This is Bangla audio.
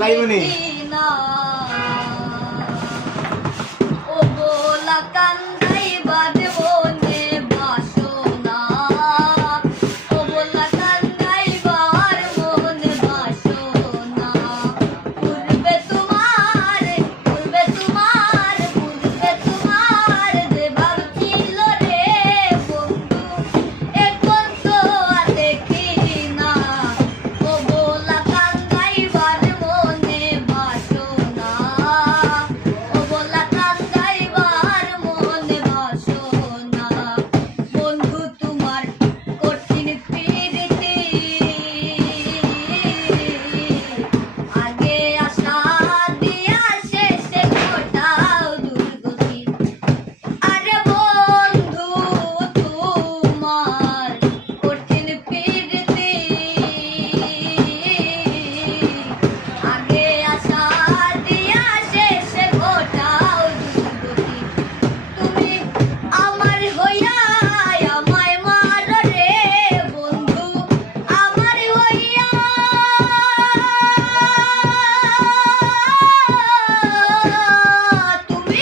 দেখি না ও বোলা কান্দাই বাদে বনে বাসনা ও বোলা কান্দাই বার মনে বাসনা পূর্বে তোমার যে ভাব ছিল রে বন্ধু এখন তো আর দেখি না ও বোলা কান্দাই বার মনে বাসনা ও বোলা কান্দাই বার মনে বাসনা বন্ধু তোমার কঠিন প্রীতি আগে আশা দিয়া শেষে ঘটাও দুর্গতি আরে বন্ধু তোমার কঠিন প্রীতি আগে আশা দিয়া শেষে ঘটাও দুর্গতি তুমি আমার হইয়া আমায় মারো রে বন্ধু আমার হইয়া তুমি